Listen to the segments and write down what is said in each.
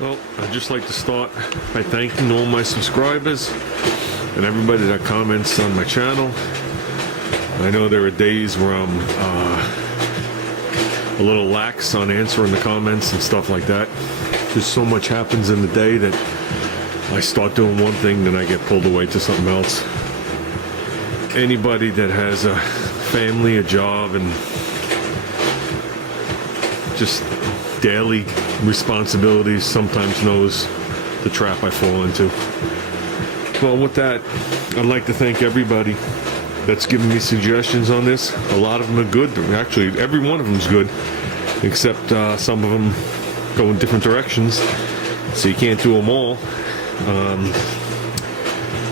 Well, I'd just like to start by thanking all my subscribers and everybody that comments on my channel. I know there are days where I'm a little lax on answering the comments and stuff like that. Just so much happens in the day that I start doing one thing, then I get pulled away to something else. Anybody that has a family, a job, and just daily responsibilities sometimes knows the trap I fall into. Well, with that, I'd like to thank everybody that's given me suggestions on this. A lot of them are good. Actually, every one of them is good, except some of them go in different directions, so you can't do them all.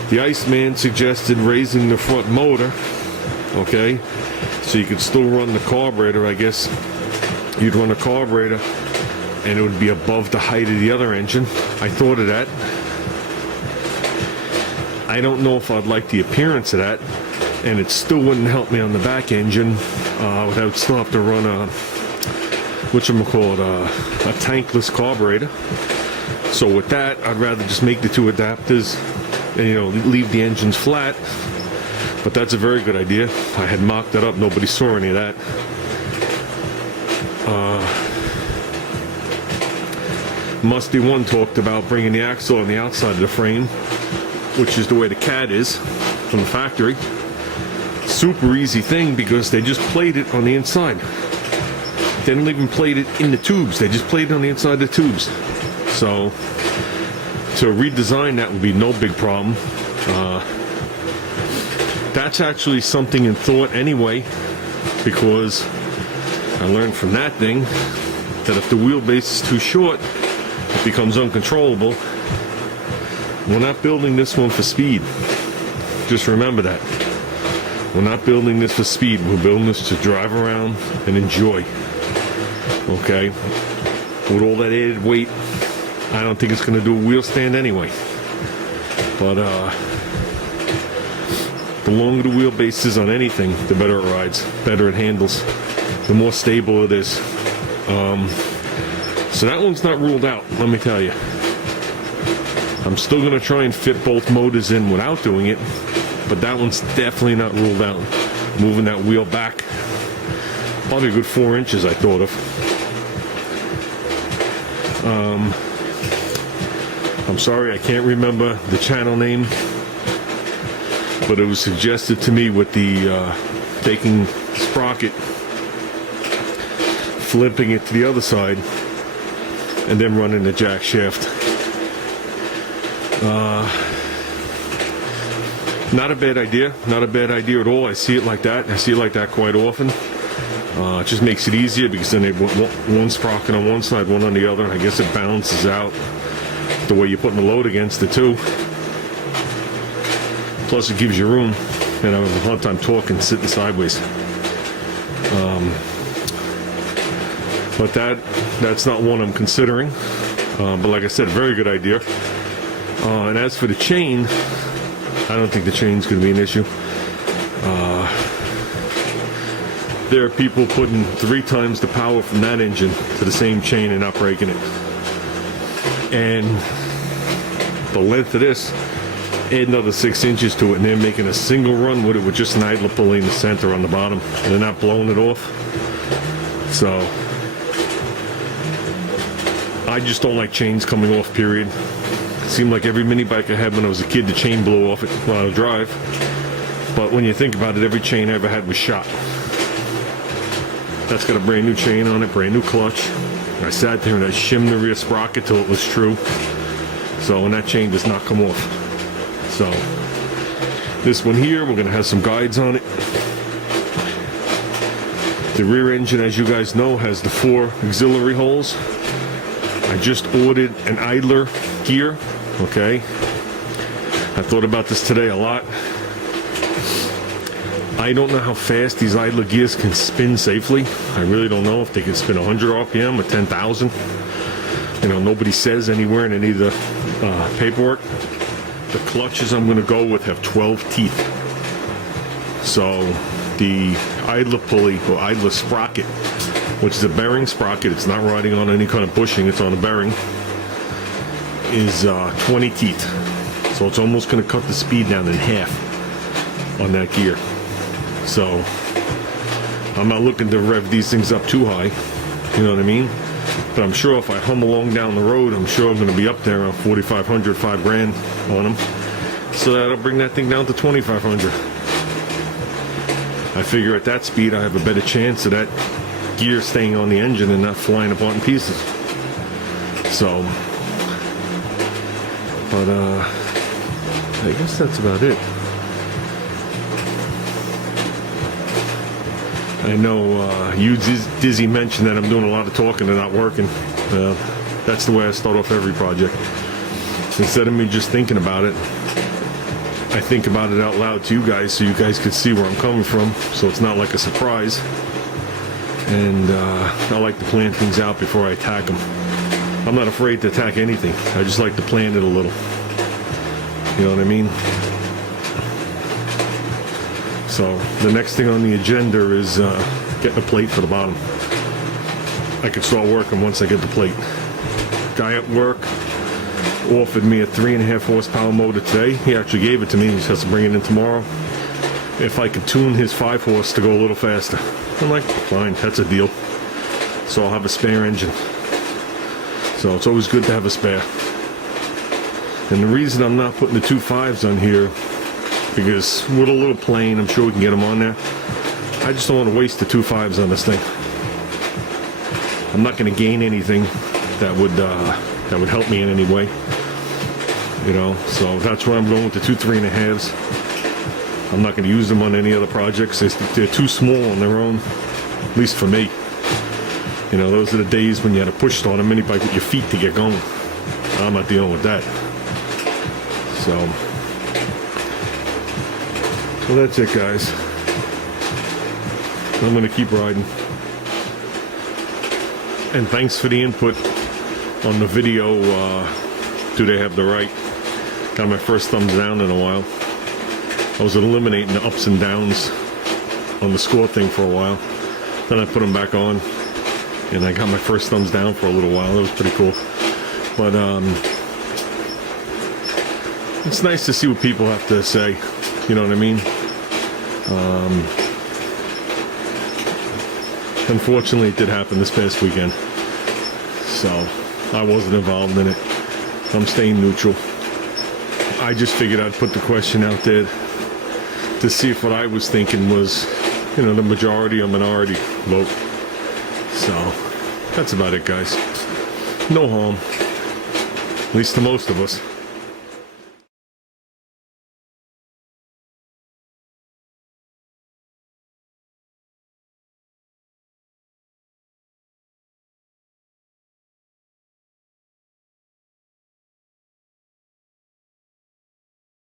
The Iceman suggested raising the front motor, okay, so you could still run the carburetor. I guess you'd run a carburetor and it would be above the height of the other engine. I thought of that. I don't know if I'd like the appearance of that, and it still wouldn't help me on the back engine without still have to run a tankless carburetor. So with that, I'd rather just make the two adapters and leave the engines flat. But that's a very good idea. I had mocked that up, nobody saw any of that. Musty One talked about bringing the axle on the outside of the frame, which is the way the CAD is from the factory. Super easy thing because they just played it on the inside. They didn't even plate it in the tubes, they just played it on the inside of the tubes. So to redesign that would be no big problem. That's actually something in thought anyway, because I learned from that thing that if the wheelbase is too short, it becomes uncontrollable. We're not building this one for speed. Just remember that. We're not building this for speed. We're building this to drive around and enjoy. Okay? With all that added weight, I don't think it's going to do a wheel stand anyway. But the longer the wheelbase is on anything, the better it rides, better it handles, the more stable it is. So that one's not ruled out, let me tell you. I'm still going to try and fit both motors in without doing it, but that one's definitely not ruled out. Moving that wheel back probably a good 4 inches, I thought of. I'm sorry, I can't remember the channel name, but it was suggested to me with the taking sprocket, flipping it to the other side, and then running the jack shaft. Not a bad idea. Not a bad idea at all. I see it like that. I see it like that quite often. It just makes it easier because then they put one sprocket on one side, one on the other. I guess it balances out the way you're putting the load against it too. Plus it gives you room. And I have a hard time talking sitting sideways. But that's not one I'm considering. But like I said, very good idea. And as for the chain, I don't think the chain's going to be an issue. There are people putting 3 times the power from that engine to the same chain and not breaking it. And the length of this, add another 6 inches to it, and they're making a single run with it with just an idler pulley in the center on the bottom, and they're not blowing it off. So I just don't like chains coming off, period. It seemed like every mini bike I had when I was a kid, the chain blew off it while I would drive. But when you think about it, every chain I ever had was shot. That's got a brand new chain on it, brand new clutch. I sat there and I shimmed the rear sprocket till it was true. So, and that chain does not come off. So, this one here, we're gonna have some guides on it. The rear engine, as you guys know, has the 4 auxiliary holes. I just ordered an idler gear, okay? I thought about this today a lot. I don't know how fast these idler gears can spin safely. I really don't know if they can spin 100 RPM or 10,000. Nobody says anywhere in any of the paperwork. The clutches I'm going to go with have 12 teeth. So the idler pulley or idler sprocket, which is a bearing sprocket, it's not riding on any kind of bushing, it's on a bearing. is 20 teeth. So it's almost going to cut the speed down in half on that gear. So I'm not looking to rev these things up too high, you know what I mean? But I'm sure if I hum along down the road, I'm sure I'm going to be up there around 4,500, 5 grand on them. So that'll bring that thing down to 2,500. I figure at that speed I have a better chance of that gear staying on the engine and not flying apart in pieces. So, but I guess that's about it. I know you, Dizzy, mentioned that I'm doing a lot of talking and not working. That's the way I start off every project. Instead of me just thinking about it, I think about it out loud to you guys so you guys can see where I'm coming from, so it's not like a surprise. And I like to plan things out before I attack them. I'm not afraid to attack anything. I just like to plan it a little. You know what I mean? So the next thing on the agenda is getting a plate for the bottom. I can start working once I get the plate. Guy at work offered me a 3.5 horsepower motor today. He actually gave it to me. He just has to bring it in tomorrow. If I could tune his 5 horse to go a little faster. I'm like, fine, that's a deal. So I'll have a spare engine. So it's always good to have a spare. And the reason I'm not putting the 2.5s on here, because with a little plane, I'm sure we can get them on there. I just don't want to waste the 2.5s on this thing. I'm not going to gain anything that would help me in any way. You know, so that's why I'm going with the 2 3.5s. I'm not going to use them on any other projects. They're too small on their own, at least for me. You know, those are the days when you had to push on them anybody with your feet to get going. I'm not dealing with that. So, well, that's it, guys. I'm going to keep riding. And thanks for the input on the video. Do they have the right? Got my first thumbs down in a while. I was eliminating the ups and downs on the score thing for a while. Then I put them back on, and I got my first thumbs down for a little while. It was pretty cool. But it's nice to see what people have to say. You know what I mean? Unfortunately, it did happen this past weekend. So I wasn't involved in it. I'm staying neutral. I just figured I'd put the question out there to see if what I was thinking was, you know, the majority or minority vote. So that's about it, guys. No harm, at least to most of us.